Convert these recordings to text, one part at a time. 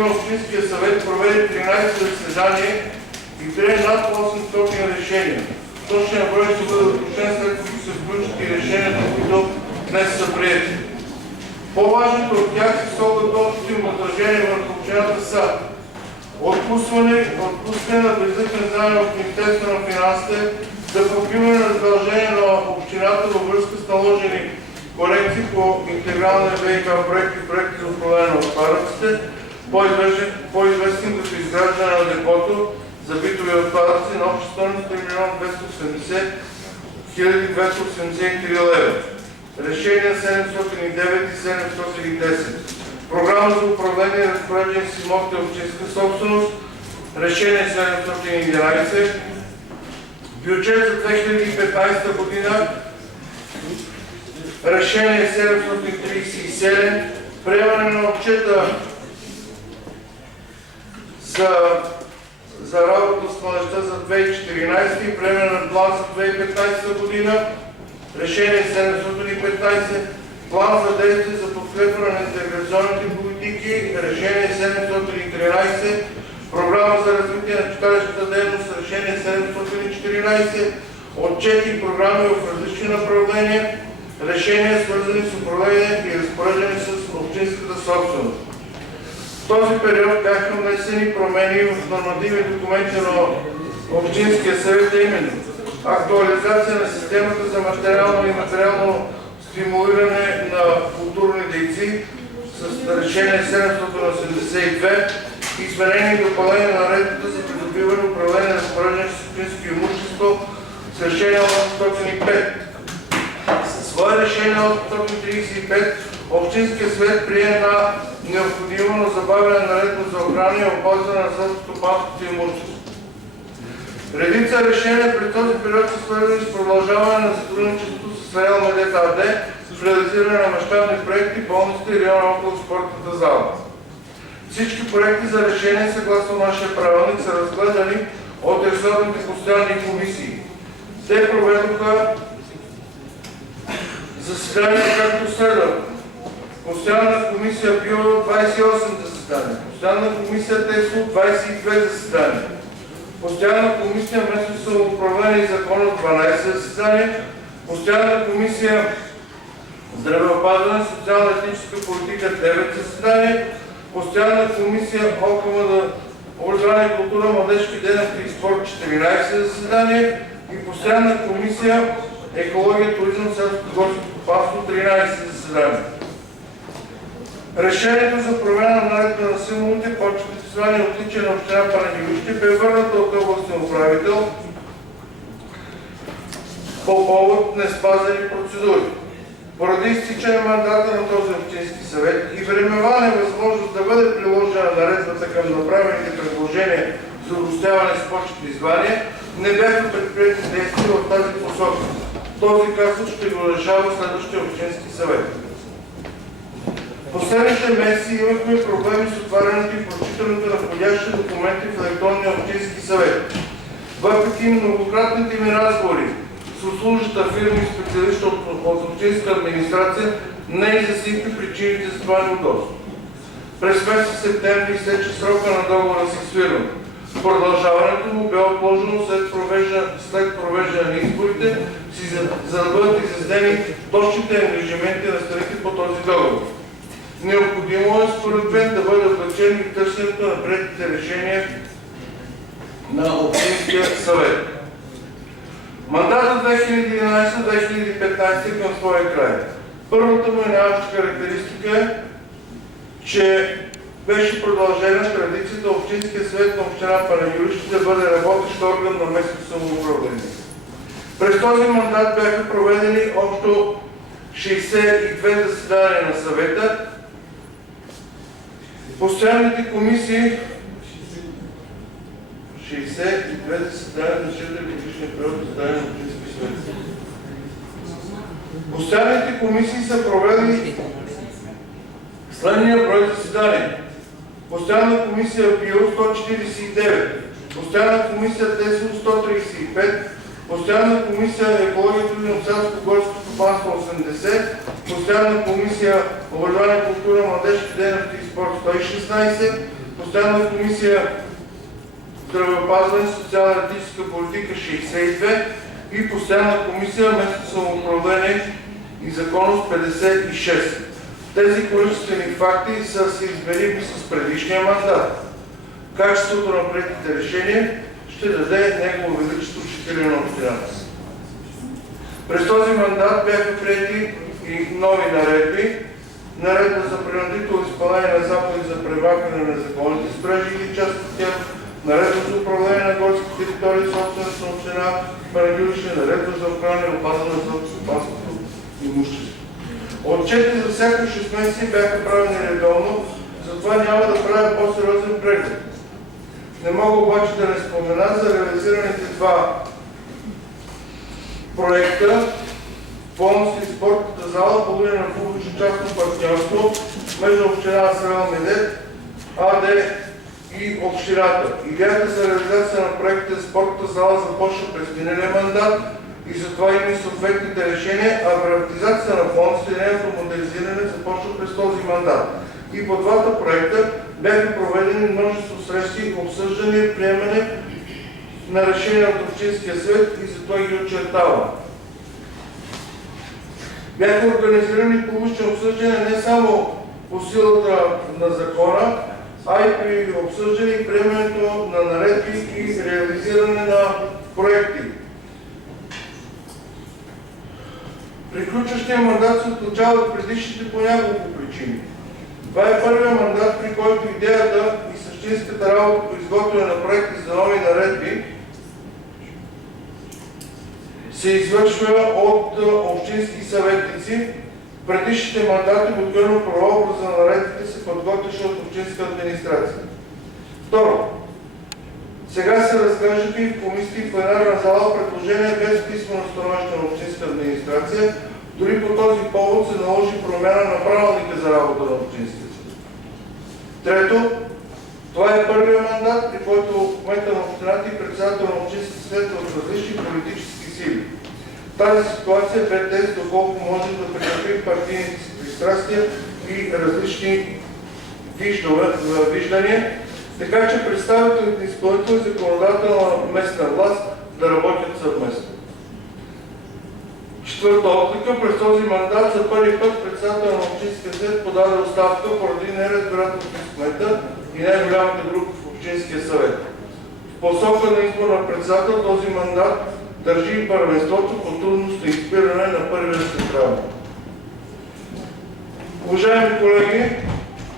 Общинския съвет проведе 13 заседания и прие над 800 решения. Точният брой ще бъде уточнен, след като се включат и решенията, които днес са приети. По-важните от тях са с оглед общото им отражение върху общината са: отпускане на безлихвен заем от Министерството на финансите за покриване на задължения на общината във връзка с наложени корекции по интегралния ВиК проект и проекти за управление на отпадъците, по-известен като изграждане на депото за битови отпадъци на обща стойност 3 283 лева. Решения 709 и 710. Програма за управление и разпореждане с имотите общинска собственост. Решение 711. Бюджет за 2015 година. Решение 737. Приемане на отчета за работа с младежта за 2014 и приемане на план за 2015 година. Решение 715. План за действие за подкрепа на интеграционните политики. Решение 713. Програма за развитие на читалищната дейност. Решение 714. Отчети и програми в различни направления. Решения, свързани с управление и разпореждане с общинската собственост. В този период бяха внесени промени в нормативни документи на Общинския съвет, именно актуализация на системата за материално и материално стимулиране на културни дейци с решение 782, изменение и допълнение на наредбата за придобиване, управление и разпореждане с общинско имущество с решение 805. Със свое решение 835 Общинския съвет прие на необходимо на забавяне на наредба за охрана и опазване на селскостопанското имущество. Редица решения през този период са свързани с продължаване на сътрудничеството с Реал Медет АД в реализиране на мащабни проекти, болниците и района около спортната зала. Всички проекти за решение съгласно нашия правилник са разгледани от ресорните постоянни комисии. Те проведоха заседания както следва. Постоянна комисия БИО 28 заседания. Постоянна комисия ТЕСО 22 заседания. Постоянна комисия местно самоуправление и закона 12 заседания. Постоянна комисия здравеопазване, социално-етническа политика 9 заседания. Постоянна комисия ОКМД, образование, култура, младежки дейности и спорт 14 заседания. И постоянна комисия екология, туризъм, селско-горско стопанство 13 заседания. Решението за промяна на наредба на символите, почетните звания и отличие на община Панагюрище бе върната от областния управител по повод неспазени процедури. Поради изтичане мандата на този общински съвет и времева невъзможност да бъде приложена наредбата към направените предложения за удостояване с почетни звания, не бяха предприети действия в тази посока. Този казус ще го решава следващия общински съвет. Последните месеци имахме проблеми с отварянето и прочитането на входящи документи в електронния общински съвет. Въпреки многократните ми разговори с услужаща фирма и специалиста от общинска администрация, не изяснихме причините за това неудобство. През месец септември изтече срока на договора с фирма. Продължаването му бе отложено след провеждане на изборите, за да бъдат изяснени точните ангажименти на страните по този договор. Необходимо е според мен да бъде облегчено и търсенето на приетите решения на Общинския съвет. Мандата 2011-2015 към своя край. Първата му най-обща характеристика е, че беше продължена традицията Общинския съвет на община Панагюрище да бъде работещ орган на местното самоуправление. През този мандат бяха проведени общо 62 заседания на съвета. Постоянните комисии 62 заседания на 4 годишния период заседания на Общинския съвет. Постоянните комисии са провели следния брой заседания. Постоянна комисия БИО 149, постоянна комисия ТЕСО 135, постоянна комисия екология, туризъм, селско-горско стопанство 80, постоянна комисия образование, култура, младежки дейности и спорт 116, Постоянна комисия здравеопазване, социално-етическа политика 62 и постоянна комисия местно самоуправление и законност 56. Тези количествени факти са съизмерими с предишния мандат. Качеството на приетите решения ще даде Негово величество учителя на общината. През този мандат бяха приети и нови наредби. Наредба за принудително изпълнение на заповеди за премахване на незаконните строежи или част от тях, наредба за управление на горски територии, собственост на община Панагюрище, наредба за охрана и опазване на селскостопанското имущество. Отчети за всяко 6 месеца бяха правени редовно, затова няма да правя по-сериозен преглед. Не мога обаче да не спомена за реализираните два проекта болница и спортната зала, получена на публично-частно партньорство между община Астрал Медет, АД и общината. Идеята за реализация на проекта за спортната зала започна през миналия мандат и затова има и съответните решения, а приватизацията на болницата и нейното модернизиране започна през този мандат. И по двата проекта бяха проведени множество срещи, обсъждане, приемане на решения от Общинския съвет и затова ги очертавам. Бяха организирани публични обсъждания не само по силата на закона, а и при обсъждане и приемането на наредби и реализиране на проекти. Приключващия мандат се отличава от предишните по няколко причини. Това е първият мандат, при който идеята и същинската работа по изготвяне на проекти за нови наредби се извършва от общински съветници. Предишните мандати обикновено правообраза на наредбите се подготвяше от общинска администрация. Второ, сега се разглеждаха и в комисията и в пленарна зала предложения без писмено становище на общинска администрация. Дори по този повод се наложи промяна на правилника за работа на общинския съд. Трето, това е първият мандат, при който кмета на общината и председател на общинския съвет от различни политически сили. Тази ситуация бе тест доколко може да прекратим партийните си пристрастия и различни виждания, така че представителите на изпълнител и законодателна местна власт да работят съвместно. Четвърта отлика, през този мандат за първи път председател на Общинския съвет подаде оставка поради неразбирателство с кмета и най-голямата група в Общинския съвет. В посока на избор на председател този мандат държи и първенството по трудност на избиране на първия централен. Уважаеми колеги,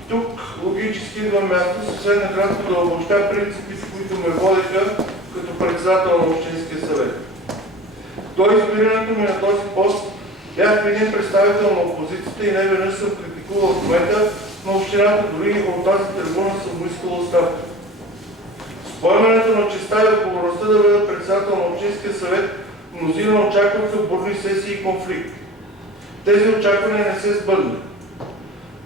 тук логически идва място съвсем накратко да обобщя принципите, които ме водиха като председател на Общинския съвет. До избирането ми на този пост бях един представител на опозицията и не веднъж съм критикувал кмета на общината, дори от тази трибуна съм му искал оставка. С поемането на честа и отговорността да бъда председател на Общинския съвет, мнозина очакваха бурни сесии и конфликти. Тези очаквания не се сбъднаха.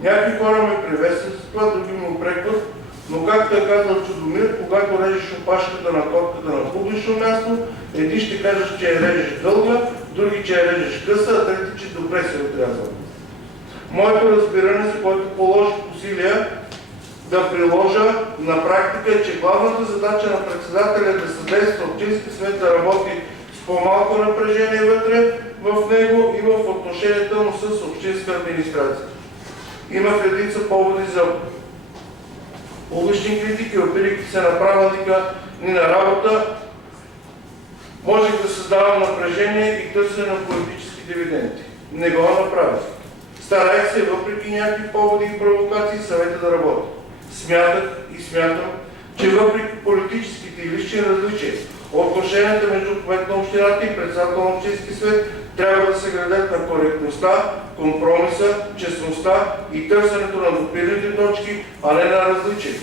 Някои хора ме приветстват с това, други ме упрекват, но както е казал Чудомир, когато режеш опашката на котката на публично място, един ще кажеш, че я режеш дълга, други, че я режеш къса, а трети, че добре се отрязва. Моето разбиране, за което положих усилия да приложа на практика, е, че главната задача на председателя е да съдейства Общински съвет да работи с по-малко напрежение вътре в него и в отношенията му с общинска администрация. Имах редица поводи за публични критики, опирайки се на правилника ни на работа, можех да създавам напрежение и търсене на политически дивиденти. Не го направих. Старах се, въпреки някакви поводи и провокации, съвета да работя. Смятах и смятам, че въпреки политическите и лични различия, отношенията между кмет на общината и председател на Общински съвет трябва да се градят на коректността, компромиса, честността и търсенето на допирните точки, а не на различия.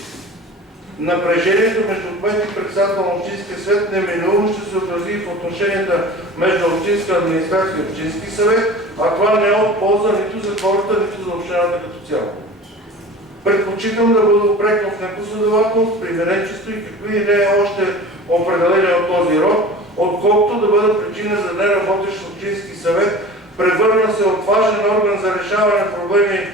Напрежението между кмет и председател на Общинския съвет неминуемо ще се отрази в отношенията между Общинска администрация и Общински съвет, а това не е от полза нито за хората, нито за общината като цяло. Предпочитам да бъда упрекнат в непоследователност, примиренчество и какви не е още определения от този род, отколкото да бъда причина за неработещ Общински съвет, превърна се от важен орган за решаване на проблеми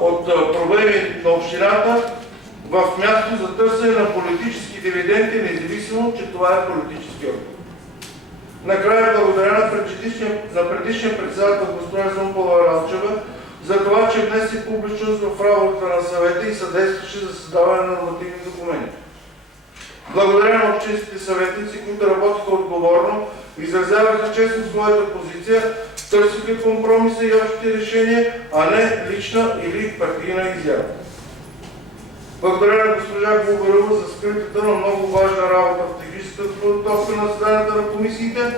от проблеми на общината в място за търсене на политически дивиденти, независимо, че това е политически орган. Накрая благодаря на предишния председател госпожа Зумпола Ралчева за това, че внесе публичност в работата на съвета и съдействаше за създаване на нормативни документи. Благодаря на общинските съветници, които работиха отговорно, изразяваха честно своята позиция, търсиха компромиса и общите решения, а не лична или партийна изява. Благодаря на госпожа Булгарова за скритата, но много важна работа в техническата подготовка на заседанията на комисиите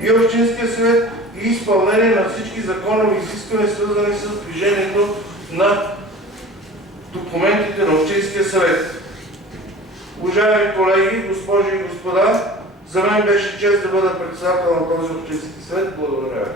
и Общинския съвет и изпълнение на всички законови изисквания, свързани с движението на документите на Общинския съвет. Уважаеми колеги, госпожи и господа, за мен беше чест да бъда председател на този Общински съвет. Благодаря ви.